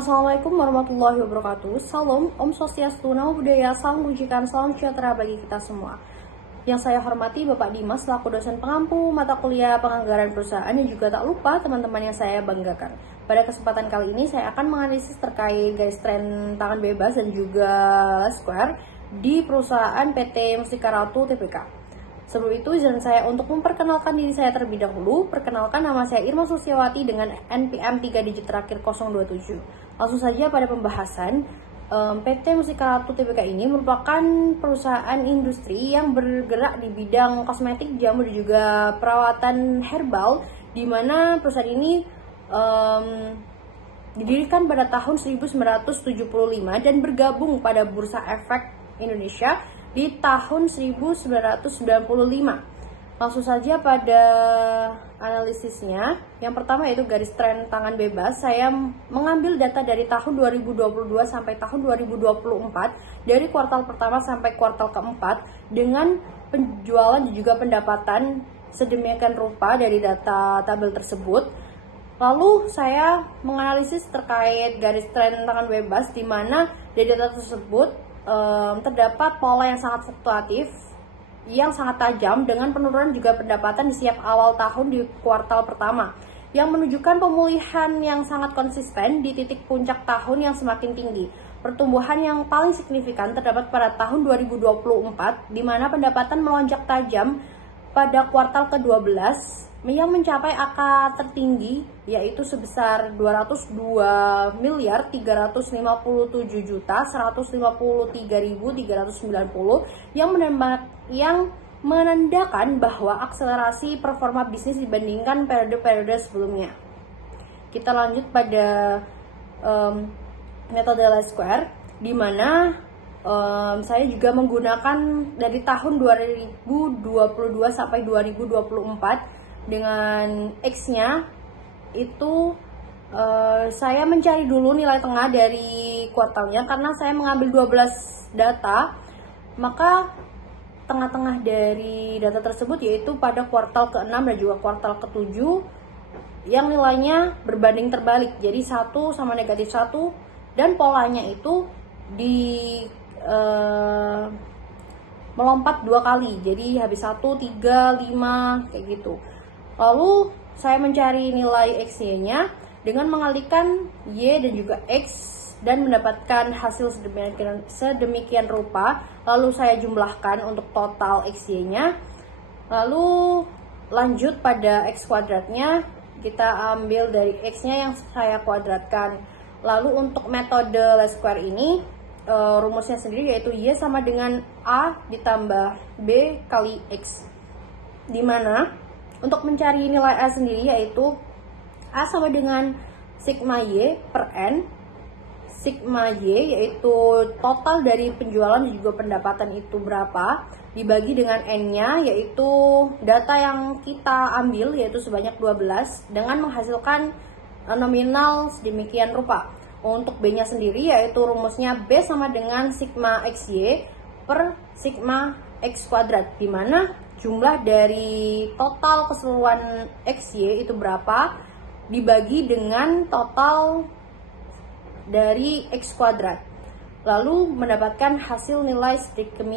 Assalamualaikum warahmatullahi wabarakatuh. Salam, Om Swastiastu, Namo Buddhaya, Salam Kebajikan, salam sejahtera bagi kita semua. Yang saya hormati Bapak Dimas selaku dosen pengampu mata kuliah penganggaran perusahaan, dan juga tak lupa teman-teman yang saya banggakan. Pada kesempatan kali ini saya akan menganalisis terkait garis tren tangan bebas dan juga square di perusahaan PT Mustika Ratu Tbk. Sebelum itu, izin saya untuk memperkenalkan diri saya terlebih dahulu. Perkenalkan, nama saya Irma Susiawati dengan NPM 3 digit terakhir 027. Langsung saja pada pembahasan. PT Mustika Ratu Tbk ini merupakan perusahaan industri yang bergerak di bidang kosmetik, jamu, dan juga perawatan herbal, di mana perusahaan ini didirikan pada tahun 1975 dan bergabung pada Bursa Efek Indonesia di tahun 1995. Langsung saja pada analisisnya. Yang pertama yaitu garis tren tangan bebas. Saya mengambil data dari tahun 2022 sampai tahun 2024, dari kuartal pertama sampai kuartal keempat, dengan penjualan dan juga pendapatan sedemikian rupa dari data tabel tersebut. Lalu saya menganalisis terkait garis tren tangan bebas, di mana dari data tersebut terdapat pola yang sangat fluktuatif, yang sangat tajam, dengan penurunan juga pendapatan di setiap awal tahun di kuartal pertama, yang menunjukkan pemulihan yang sangat konsisten di titik puncak tahun yang semakin tinggi. Pertumbuhan yang paling signifikan terdapat pada tahun 2024, di mana pendapatan melonjak tajam pada kuartal ke-12 yang mencapai angka tertinggi, yaitu sebesar 202.157.153.390 yang menandakan bahwa akselerasi performa bisnis dibandingkan periode-periode sebelumnya. Kita lanjut pada metode Least Square, di mana saya juga menggunakan dari tahun 2022 sampai 2024 dengan X-nya itu saya mencari dulu nilai tengah dari kuartalnya, karena saya mengambil 12 data, maka tengah-tengah dari data tersebut yaitu pada kuartal ke-6 dan juga kuartal ke-7 yang nilainya berbanding terbalik, jadi 1 sama negatif 1, dan polanya itu di melompat 2 kali, jadi habis 1, 3, 5 kayak gitu. Lalu saya mencari nilai XY-nya dengan mengalihkan Y dan juga X dan mendapatkan hasil sedemikian rupa. Lalu saya jumlahkan untuk total XY-nya. Lalu lanjut pada X kuadratnya, kita ambil dari X-nya yang saya kuadratkan. Lalu untuk metode Least Square ini, rumusnya sendiri yaitu Y sama dengan A ditambah B kali X, dimana untuk mencari nilai A sendiri yaitu A sama dengan sigma Y per N. Sigma Y yaitu total dari penjualan dan juga pendapatan itu berapa, dibagi dengan N-nya yaitu data yang kita ambil yaitu sebanyak 12, dengan menghasilkan nominal sedemikian rupa. Untuk B-nya sendiri yaitu rumusnya B sama dengan sigma XY per sigma X kuadrat, dimana jumlah dari total keseluruhan XY itu berapa dibagi dengan total dari X kuadrat, lalu mendapatkan hasil nilai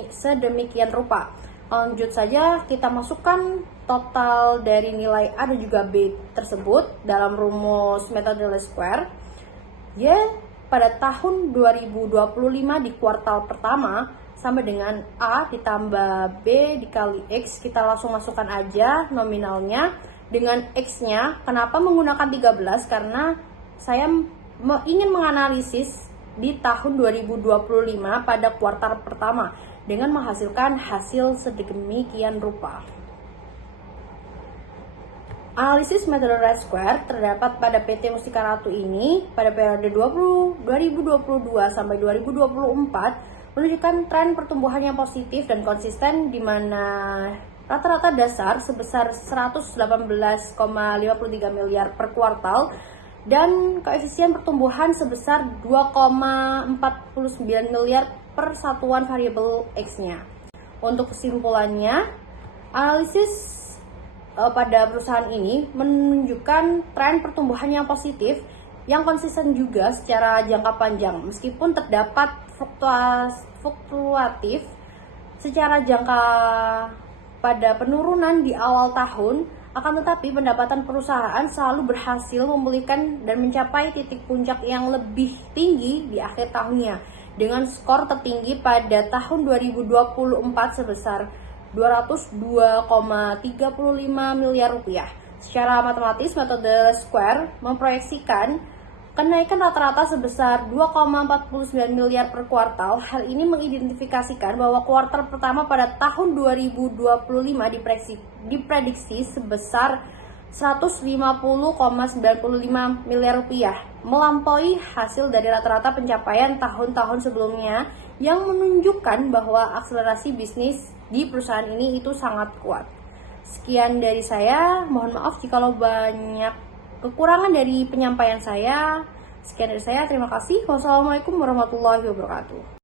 sedemikian rupa. Lanjut saja, kita masukkan total dari nilai A dan juga B tersebut dalam rumus metode Least Square. Y pada tahun 2025 di kuartal pertama sama dengan A ditambah B dikali X. Kita langsung masukkan aja nominalnya dengan X-nya. Kenapa menggunakan 13? Karena saya ingin menganalisis di tahun 2025 pada kuartal pertama dengan menghasilkan hasil sedemikian rupa. Analisis metode Least Square terdapat pada PT Mustika Ratu ini pada periode 2022 sampai 2024 menunjukkan tren pertumbuhan yang positif dan konsisten, di mana rata-rata dasar sebesar 118,53 miliar per kuartal dan koefisien pertumbuhan sebesar 2,49 miliar per satuan variabel X-nya. Untuk kesimpulannya, analisis pada perusahaan ini menunjukkan tren pertumbuhan yang positif yang konsisten juga secara jangka panjang. Meskipun terdapat fluktuatif secara jangka pada penurunan di awal tahun, akan tetapi pendapatan perusahaan selalu berhasil memulihkan dan mencapai titik puncak yang lebih tinggi di akhir tahunnya, dengan skor tertinggi pada tahun 2024 sebesar 202,35 miliar rupiah. Secara matematis, metode Square memproyeksikan kenaikan rata-rata sebesar 2,49 miliar per kuartal. Hal ini mengidentifikasikan bahwa kuartal pertama pada tahun 2025 diprediksi sebesar 150,95 miliar rupiah, melampaui hasil dari rata-rata pencapaian tahun-tahun sebelumnya yang menunjukkan bahwa akselerasi bisnis di perusahaan ini itu sangat kuat. Sekian dari saya, mohon maaf jika banyak kekurangan dari penyampaian saya. Sekian dari saya, terima kasih. Wassalamualaikum warahmatullahi wabarakatuh.